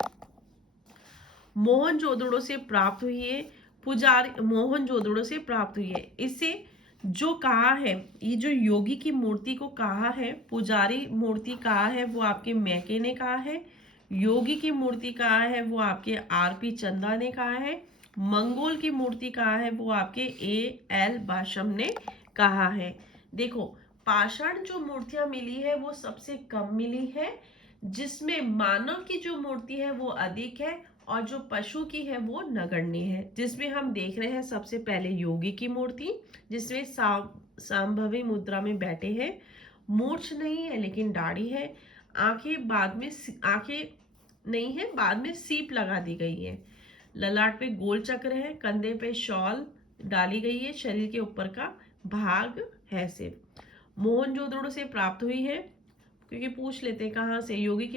मोहनजोदड़ो से प्राप्त हुई है, पुजारी मोहनजोदड़ो से प्राप्त हुई है। इसे जो कहा है, ये जो योगी की मूर्ति को कहा है, पुजारी मूर्ति कहा है वो आपके मैके ने कहा है, योगी की मूर्ति कहा है वो आपके आरपी चंदा ने कहा है, मंगोल की मूर्ति कहा है वो आपके एएल बाशम ने कहा है। देखो, पाषाण जो मूर्तियां मिली है वो सबसे कम मिली है, जिसमें मानव की जो मूर्ति है वो अधिक है और जो पशु की है वो नगण्य है। जिसमें हम देख रहे हैं सबसे पहले योगी की मूर्ति, जिसमें सांभवी मुद्रा में बैठे हैं, मूर्छ नहीं है लेकिन दाढ़ी है, आंखें बाद में, आंखें नहीं है, बाद में सीप लगा दी गई है, ललाट पे गोल चक्र है, कंधे पे शॉल डाली गई है, शरीर के ऊपर का भाग है सिर्फ। मोहनजोदड़ो से प्राप्त हुई है, क्योंकि पूछ लेते हैं कहाँ से। योगी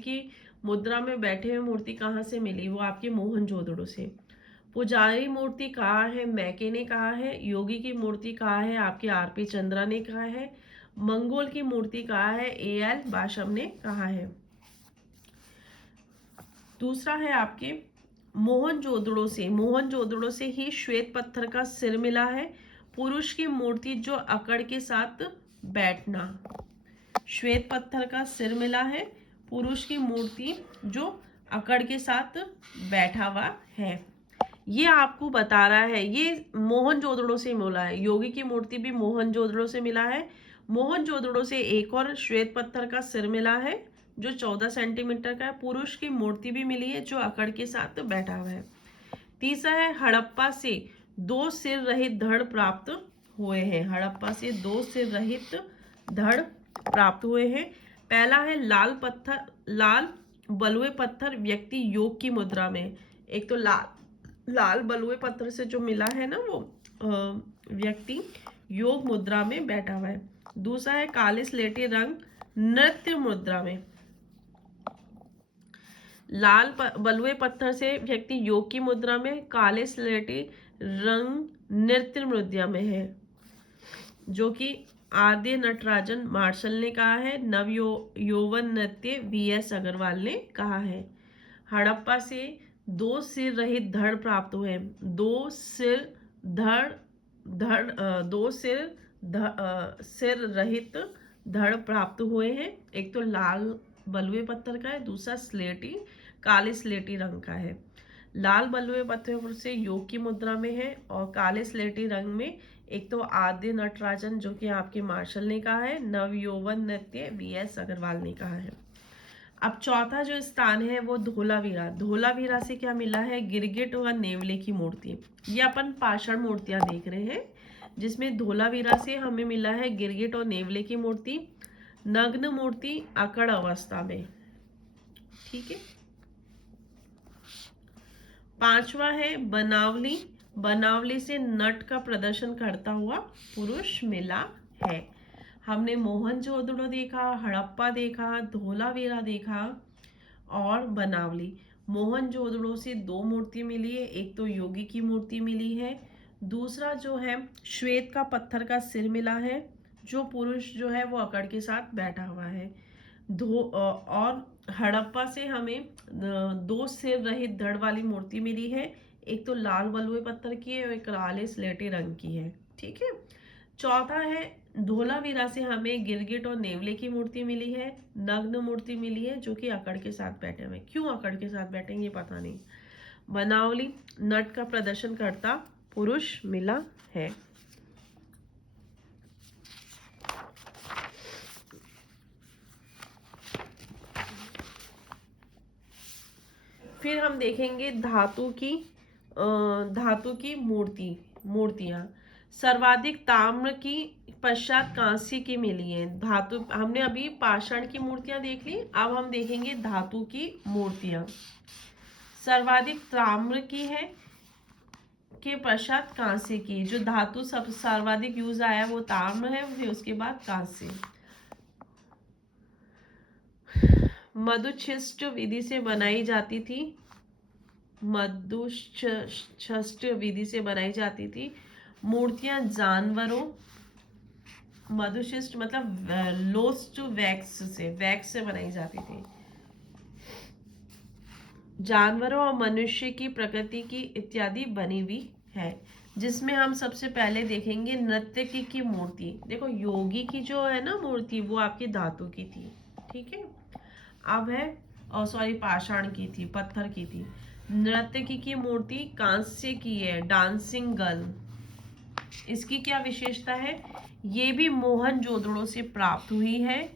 की मुद्रा में बैठे हुए मूर्ति कहाँ से मिली? वो आपके मोहनजोदड़ो से। पुजारी मूर्ति कहाँ है? मैके ने कहा है। योगी की मूर्ति कहाँ है? आपके आरपी चंद्रा ने कहा है। मंगोल की मूर्ति कहाँ है? एएल बाशम ने कहा है। दूसरा है आपके मोहनजोदड़ो से ही श्वेत पत्थर का सिर मिला है। पुरुष की मूर्ति जो अकड़ के साथ बैठना, श्वेत पत्थर का सिर मिला है, पुरुष की मूर्ति जो अकड़ के साथ बैठा हुआ है। ये आपको बता रहा है, ये मोहनजोदड़ो से मिला है। योगी की मूर्ति भी मोहनजोदड़ो से मिला है। मोहनजोदड़ो से एक और श्वेत पत्थर का सिर मिला है, जो 14 सेंटीमीटर का है। पुरुष की मूर्ति भी मिली है जो अकड़ के साथ बैठा हुआ है। तीसरा है हड़प्पा से 2 सिर रहित धड़ प्राप्त हुए हैं। हड़प्पा से 2 सिर रहित धड़ प्राप्त हुए हैं। पहला है लाल बलुए पत्थर व्यक्ति योग की मुद्रा में। एक तो लाल बलुए पत्थर से जो मिला है ना वो व्यक्ति योग मुद्रा में बैठा हुआ है। दूसरा है काले स्लेटी रंग नृत्य मुद्रा में। बलुए पत्थर से व्यक्ति योग की मुद्रा में, काले स्लेटी रंग नृत्य मुद्रा में है, जो कि आद्य नटराजन मार्शल ने कहा है। यौवन नृत्य वीएस अग्रवाल ने कहा है। हड़प्पा से 2 सिर रहित धड़ प्राप्त हुए। 2 सिर सिर रहित धड़ प्राप्त हुए हैं। एक तो लाल बलुए पत्थर का है, दूसरा काले स्लेटी रंग का है। लाल बलुए पत्थर से योग की मुद्रा में है और काले स्लेटी रंग में एक तो आद्य नटराजन जो कि आपके मार्शल ने कहा है, नवयौवन नृत्य वीएस अग्रवाल ने कहा है। अब चौथा जो स्थान है वो धोलावीरा। धोलावीरा से क्या मिला है? गिरगिट व नेवले की मूर्ति। ये अपन पाषाण मूर्तियां देख रहे हैं जिसमें धोलावीरा से हमें मिला है गिरगिट और नेवले की मूर्ति, नग्न मूर्ति अकड़ अवस्था में। ठीक है। पांचवा है बनावली। बनावली से नट का प्रदर्शन करता हुआ पुरुष मिला है। हमने मोहनजोदड़ो देखा, हड़प्पा देखा, धोलावीरा देखा और बनावली। मोहनजोदड़ो से 2 मूर्ति मिली है। एक तो योगी की मूर्ति मिली है, दूसरा जो है श्वेत का पत्थर का सिर मिला है जो पुरुष जो है वो अकड़ के साथ बैठा हुआ है। और हड़प्पा से हमें 2 सिर रहित धड़ वाली मूर्ति मिली है। एक तो लाल बलुए पत्थर की है और एक काले स्लेटी रंग की है। ठीक है। चौथा है धोलावीरा से हमें गिरगिट और नेवले की मूर्ति मिली है, नग्न मूर्ति मिली है जो कि अकड़ के साथ बैठे हुए। क्यों अकड़ के साथ बैठेंगे पता नहीं। बनावली नट का प्रदर्शन करता पुरुष मिला है। फिर हम देखेंगे धातु की मूर्तियां। सर्वाधिक ताम्र की पश्चात कांस्य की मिली है। धातु हमने अभी पाषाण की मूर्तियां देख ली, अब हम देखेंगे धातु की मूर्तियां। सर्वाधिक ताम्र की है के पश्चात कांस्य की। जो धातु सब सर्वाधिक यूज आया वो ताम्र है, फिर उसके बाद कांस्य। मधुशिष्ट विधि से बनाई जाती थी। मधुशिष्ट विधि से बनाई जाती थी मूर्तियां जानवरों, मधुशिष्ट मतलब लोस्ट वैक्स से बनाई जाती थी। जानवरों और मनुष्य की प्रकृति की इत्यादि बनी हुई है, जिसमें हम सबसे पहले देखेंगे नर्तकी की मूर्ति। देखो योगी की जो है ना मूर्ति वो आपकी धातु की थी। ठीक है। अब है पाषाण की थी, पत्थर की थी। नर्तकी की मूर्ति कांस्य की है, डांसिंग गर्ल। इसकी क्या विशेषता है? ये भी मोहनजोदड़ो से प्राप्त हुई है।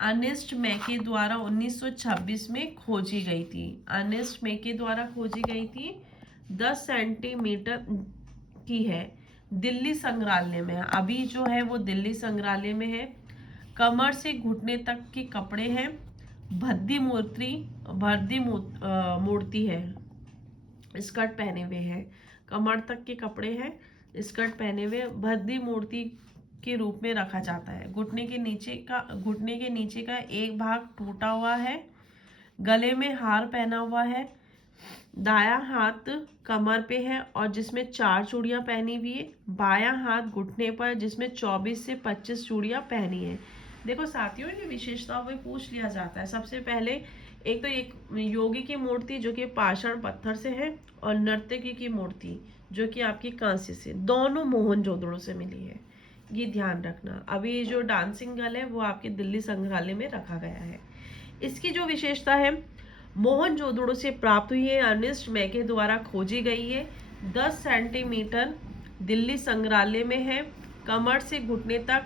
अर्नेस्ट मैके द्वारा 1926 में खोजी गई थी। अर्नेस्ट मैके द्वारा खोजी गई थी। 10 सेंटीमीटर की है। दिल्ली संग्रहालय में है। अभी जो है वो दिल्ली संग्रहालय में है। कमर से घुटने तक के कपड़े हैं। भद्दी मूर्ति है, स्कर्ट पहने हुए है। कमर तक के कपड़े हैं, स्कर्ट पहने हुए। भद्दी मूर्ति के रूप में रखा जाता है। घुटने के नीचे का एक भाग टूटा हुआ है। गले में हार पहना हुआ है। दायां हाथ कमर पे है और जिसमें 4 चूड़ियां पहनी हुई है। बायां हाथ घुटने पर जिसमें 24 से 25 चूड़ियां पहनी है। देखो साथियों, ये विशेषताओं में पूछ लिया जाता है। सबसे पहले एक तो एक योगी की मूर्ति जो कि पाषाण पत्थर से है और नर्तकी की मूर्ति जो कि आपकी कांस्य से, दोनों मोहनजोदड़ो से मिली है। ये ध्यान रखना। अभी जो डांसिंग गर्ल है वो आपके दिल्ली संग्रहालय में रखा गया है। इसकी जो विशेषता है मोहनजोदड़ो से प्राप्त हुई है, अर्नेस्ट मैके द्वारा खोजी गई है। 10 सेंटीमीटर दिल्ली संग्रहालय में है। कमर से घुटने तक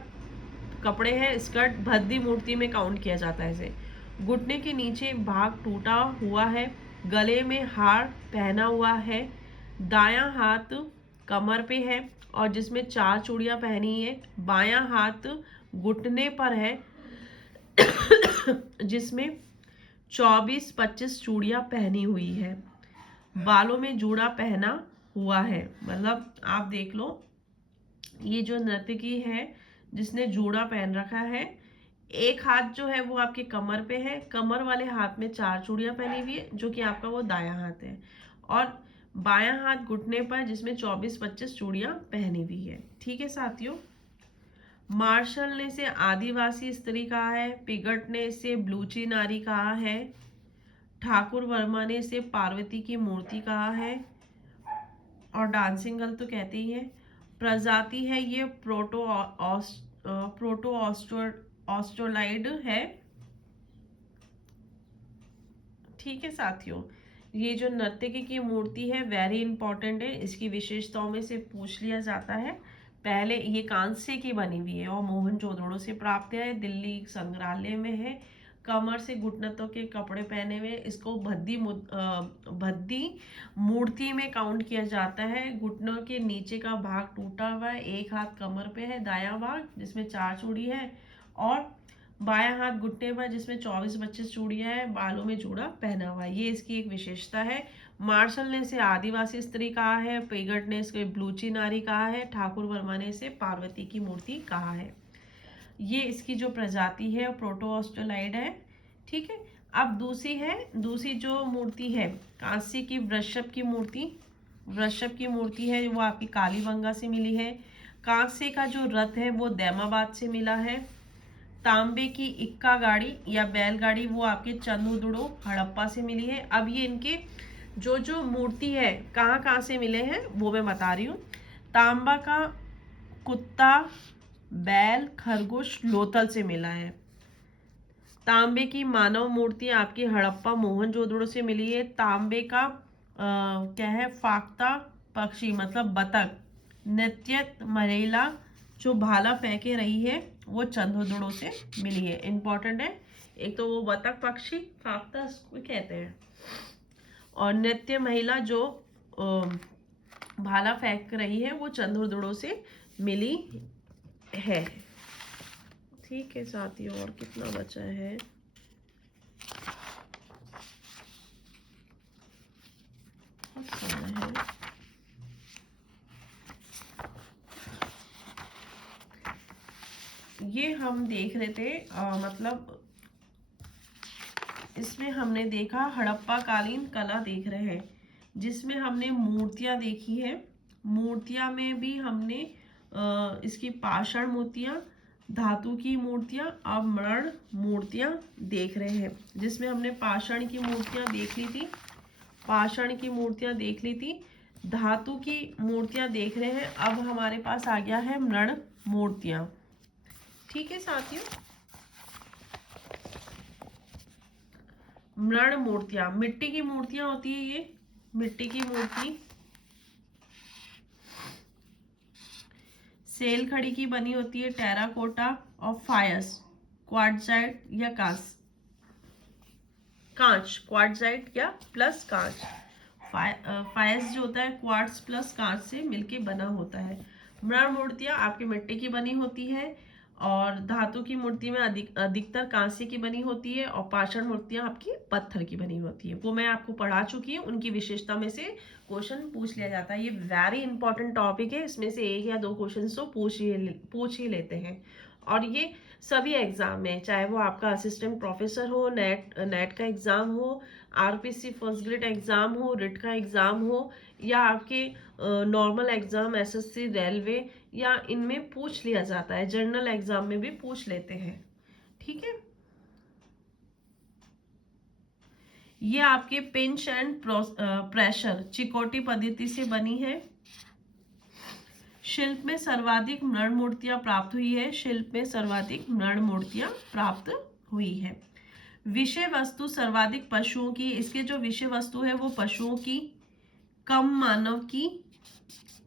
कपड़े हैं, स्कर्ट। भद्दी मूर्ति में काउंट किया जाता है इसे। घुटने के नीचे भाग टूटा हुआ है, गले में हार पहना हुआ है, दायां हाथ कमर पे है और जिसमें 4 चूड़ियां पहनी है, बायां हाथ घुटने पर है जिसमें 24-25 चूड़ियां पहनी हुई है, बालों में जूड़ा पहना हुआ है। मतलब आप देख लो, ये जो नर्तकी है जिसने जूड़ा पहन रखा है, एक हाथ जो है वो आपके कमर पे है, कमर वाले हाथ में 4 चूड़ियां पहनी हुई है जो कि आपका वो दायां हाथ है, और बायां हाथ घुटने पर जिसमें 24-25 चूड़ियां पहनी हुई है। ठीक है साथियों। मार्शल ने इसे आदिवासी स्त्री कहा है, पिगट ने इसे ब्लूची नारी कहा है, ठाकुर वर्मा ने इसे पार्वती की मूर्ति कहा है, और डांसिंग गर्ल तो कहते ही है। प्रजाति है ये प्रोटो ऑस्ट्रोलाइड है। ठीक है साथियों, ये जो नर्तकी की मूर्ति है वेरी इंपॉर्टेंट है, इसकी विशेषताओं में से पूछ लिया जाता है। पहले ये कांस्य की बनी हुई है और मोहनजोदड़ो से प्राप्त है, दिल्ली संग्रहालय में है, कमर से घुटने तक के कपड़े पहने हुए, इसको भद्दी मूर्ति में काउंट किया जाता है। घुटनों के नीचे का भाग टूटा हुआ है, एक हाथ कमर पे है, दायां भाग जिसमें 4 चूड़ी है, और बायां हाथ घुटने पर जिसमें 24-25 चूड़ियां है, बालों में जूड़ा पहना हुआ है। ये इसकी एक विशेषता है। मार्शल ने इसे आदिवासी स्त्री कहा है, पेगट ने इसे ब्लूची नारी कहा है, ठाकुर वर्मा ने इसे पार्वती की मूर्ति कहा है। ये इसकी जो प्रजाति है प्रोटो ऑस्ट्रोलाइड है। ठीक है। अब दूसरी जो मूर्ति है कांस्य की वृषभ की मूर्ति, वृषभ की मूर्ति है वो आपकी कालीबंगा से मिली है। कांस्य का जो रथ है वो दैमाबाद से मिला है। तांबे की इक्का गाड़ी या बैलगाड़ी वो आपके चंद्रदुड़ो हड़प्पा से मिली है। अब ये इनके जो जो मूर्ति है कहाँ कहाँ से मिले हैं वो मैं बता रही हूँ। तांबा का कुत्ता, बैल, खरगोश, लोथल से मिला है। तांबे की मानव मूर्ति आपकी हड़प्पा मोहनजोदड़ो से मिली है। तांबे का क्या है, फाख्ता पक्षी मतलब बतख, नृत्य महिला जो भाला फेंके रही है वो चंद्रदुड़ो से मिली है। इंपॉर्टेंट है, एक तो वो बतख पक्षी फाख्ता उसको कहते हैं, और नृत्य महिला जो भाला फेंक रही है वो चंद्रदुड़ो से मिली है। ठीक है साथियों, और कितना बचा है? ये हम देख रहे थे मतलब इसमें हमने देखा हड़प्पा कालीन कला देख रहे हैं जिसमें हमने मूर्तियां देखी है। मूर्तियां में भी हमने इसकी पाषाण मूर्तियां, धातु की मूर्तियां, अब मृण मूर्तियां देख रहे हैं, जिसमें हमने पाषाण की मूर्तियां देख ली थी, पाषाण की मूर्तियां देख ली थी, धातु की मूर्तियां देख रहे हैं। अब हमारे पास आ गया है मृण मूर्तियां। ठीक है साथियों, मृण मूर्तियां मिट्टी की मूर्तियां होती है। ये मिट्टी की मूर्ति सेल खड़ी की बनी होती है, टेराकोटा और फायस, क्वार्टजाइट या कांच, क्वार्टजाइट या प्लस कांच। फायस जो होता है क्वार्ट्स प्लस कांच से मिलके बना होता है। मृण मूर्तियां आपकी मिट्टी की बनी होती है, और धातु की मूर्ति में अधिकतर कांस्य की बनी होती है, और पाषाण मूर्तियां आपकी पत्थर की बनी होती है। वो मैं आपको पढ़ा चुकी हूँ, उनकी विशेषता में से क्वेश्चन पूछ लिया जाता है। ये वेरी इंपॉर्टेंट टॉपिक है, इसमें से 1 या 2 क्वेश्चन तो पूछ ही लेते हैं। और ये सभी एग्जाम में, चाहे वो आपका असिस्टेंट प्रोफेसर हो, नेट का एग्जाम हो, आरपीसी फर्स्ट ग्रेड एग्जाम हो, रिट का एग्जाम हो, या आपके नॉर्मल एग्जाम एसएससी रेलवे, या इनमें पूछ लिया जाता है। जनरल एग्जाम में भी पूछ लेते हैं। ठीक है। ये आपके पिंच एंड प्रेशर चिकोटी पद्धति से बनी है। शिल्प में सर्वाधिक मृण मूर्तियां प्राप्त हुई है, शिल्प में सर्वाधिक मृण मूर्तियां प्राप्त हुई है। विषय वस्तु सर्वाधिक पशुओं की, इसके जो विषय वस्तु है वो पशुओं की, कम मानव की,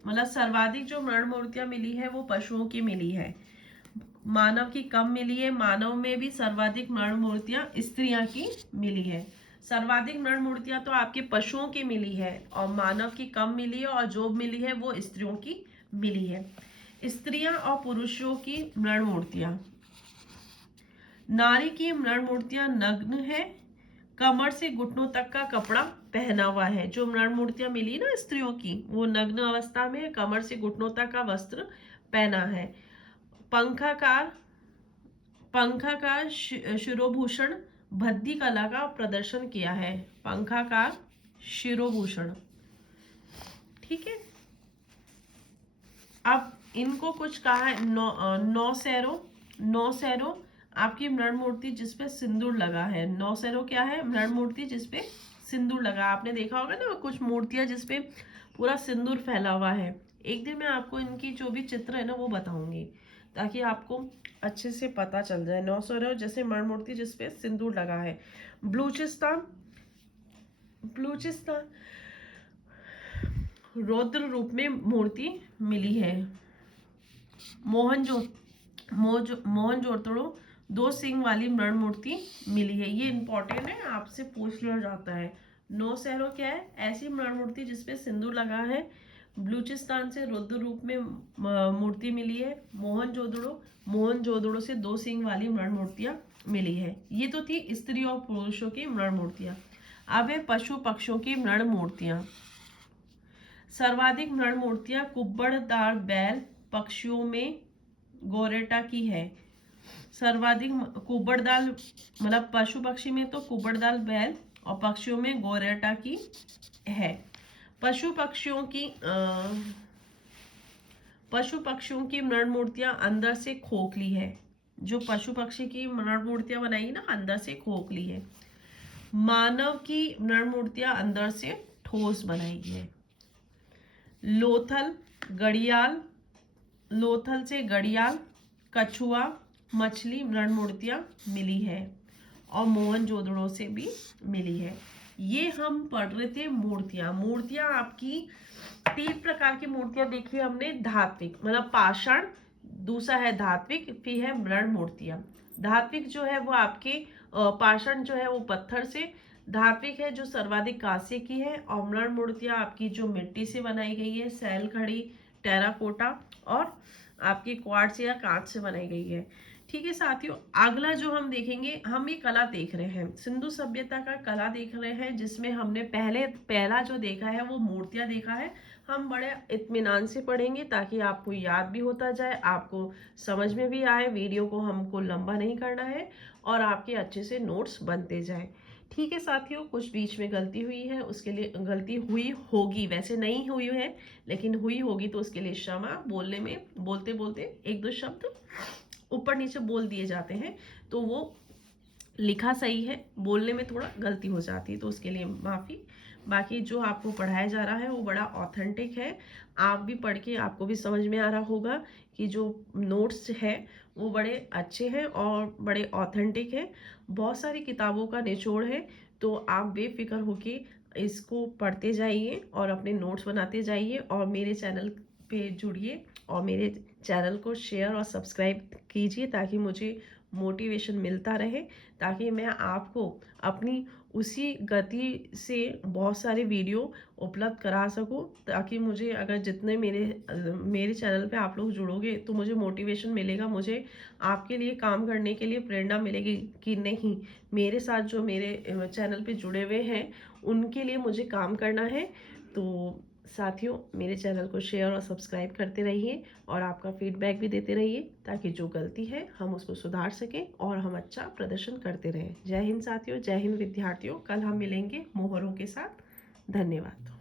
मतलब सर्वाधिक जो मृण मूर्तियां मिली है वो पशुओं की मिली है। मानव की कम मिली है। मानव में भी सर्वाधिक मृण मूर्तियां स्त्रियां की मिली है। सर्वाधिक मृण मूर्तियां तो आपके पशुओं की मिली है और मानव की कम मिली है, और जो मिली है वो स्त्रियों की मिली है। स्त्रियां और पुरुषों की मृण मूर्तियां। नारी की मृण मूर्तियां नग्न है, कमर से घुटनों तक का कपड़ा पहना हुआ है। जो मृण मूर्तियां मिली ना स्त्रियों की, वो नग्न अवस्था में कमर से घुटनों तक का वस्त्र पहना है। पंखाकार शिरोभूषण भद्दी कला का प्रदर्शन किया है। पंखाकार शिरोभूषण, ठीक है। अब इनको कुछ कहा है, नौ सैरो आपकी मृण मूर्ति जिसपे सिंदूर लगा है। नौ सैरो क्या है? मृण मूर्ति जिसपे सिंदूर लगा। आपने देखा होगा ना कुछ मूर्तियां जिसपे पूरा सिंदूर फैला हुआ है। एक दिन मैं आपको इनकी जो भी चित्र है ना वो बताऊंगी, ताकि आपको अच्छे से पता चल जाए। नौ सैरो जैसे मृण मूर्ति जिसपे सिंदूर लगा है। बलूचिस्तान रौद्र रूप में मूर्ति मिली है। मोहनजोदड़ो 2 सिंह वाली मृण मूर्ति मिली है। ये इंपॉर्टेंट है, आपसे पूछ लिया जाता है। नौ सैरो क्या है? ऐसी मृण मूर्ति जिसपे सिंदूर लगा है। बलूचिस्तान से रुद्र रूप में मूर्ति मिली है। मोहनजोदड़ो से 2 सिंह वाली मृण मूर्तियां मिली है। ये तो थी स्त्री और पुरुषों की मृण मूर्तियां। अब है पशु पक्षियों की मृण मूर्तियां। सर्वाधिक मृण मूर्तियां कुब्बड़दार बैल पक्षियों में गोरेटा की है। सर्वाधिक कुब्बड़दाल मतलब पशु पक्षी में तो कुब्बड़दाल बैल और पक्षियों में गोरेटा की है। पशु पक्षियों की मृण मूर्तियां अंदर से खोखली है। जो पशु पक्षी की मृण मूर्तियां बनाई ना, अंदर से खोखली है। मानव की मृण मूर्तियां अंदर से ठोस बनाई है। लोथल से घड़ियाल, कछुआ, मछली मृण मूर्तियां मिली है, और मोहनजोदड़ो से भी मिली है। ये हम पढ़ रहे थे मूर्तियां आपकी 3 प्रकार की मूर्तियां देखी हमने। धात्विक मतलब पाषाण, दूसरा है धात्विक, फिर है मृण मूर्तियां। धात्विक जो है वो आपके पाषाण जो है वो पत्थर से, धात्विक है जो सर्वाधिक कांस्य की है, और मृण मूर्तियां आपकी जो मिट्टी से बनाई गई है, सैल खड़ी, टेराकोटा और आपकी क्वार्ट्ज या कांच से बनाई गई है। ठीक है साथियों, अगला जो हम देखेंगे, हम ये कला देख रहे हैं, सिंधु सभ्यता का कला देख रहे हैं, जिसमें हमने पहला जो देखा है वो मूर्तियां देखा है। हम बड़े इत्मीनान से पढ़ेंगे ताकि आपको याद भी होता जाए, आपको समझ में भी आए। वीडियो को हमको लंबा नहीं करना है और आपके अच्छे से नोट्स बनते जाए। ठीक है साथियों, कुछ बीच में गलती हुई है, उसके लिए गलती हुई होगी, वैसे नहीं हुई है लेकिन हुई होगी, तो उसके लिए क्षमा। बोलने में बोलते बोलते 1-2 शब्द ऊपर नीचे बोल दिए जाते हैं, तो वो लिखा सही है, बोलने में थोड़ा गलती हो जाती है, तो उसके लिए माफ़ी। बाकी जो आपको पढ़ाया जा रहा है वो बड़ा ऑथेंटिक है। आप भी पढ़ के आपको भी समझ में आ रहा होगा कि जो नोट्स है वो बड़े अच्छे हैं और बड़े ऑथेंटिक है। बहुत सारी किताबों का निचोड़ है, तो आप बेफिक्र होके इसको पढ़ते जाइए और अपने नोट्स बनाते जाइए, और मेरे चैनल पे जुड़िए और मेरे चैनल को शेयर और सब्सक्राइब कीजिए, ताकि मुझे मोटिवेशन मिलता रहे, ताकि मैं आपको अपनी उसी गति से बहुत सारे वीडियो उपलब्ध करा सकूं, ताकि मुझे अगर जितने मेरे चैनल पे आप लोग जुड़ोगे तो मुझे मोटिवेशन मिलेगा, मुझे आपके लिए काम करने के लिए प्रेरणा मिलेगी कि नहीं, मेरे साथ जो मेरे चैनल पे जुड़े हुए हैं उनके लिए मुझे काम करना है। तो साथियों, मेरे चैनल को शेयर और सब्सक्राइब करते रहिए और आपका फीडबैक भी देते रहिए, ताकि जो गलती है हम उसको सुधार सकें और हम अच्छा प्रदर्शन करते रहें। जय हिंद साथियों, जय हिंद विद्यार्थियों। कल हम मिलेंगे मोहरों के साथ। धन्यवाद।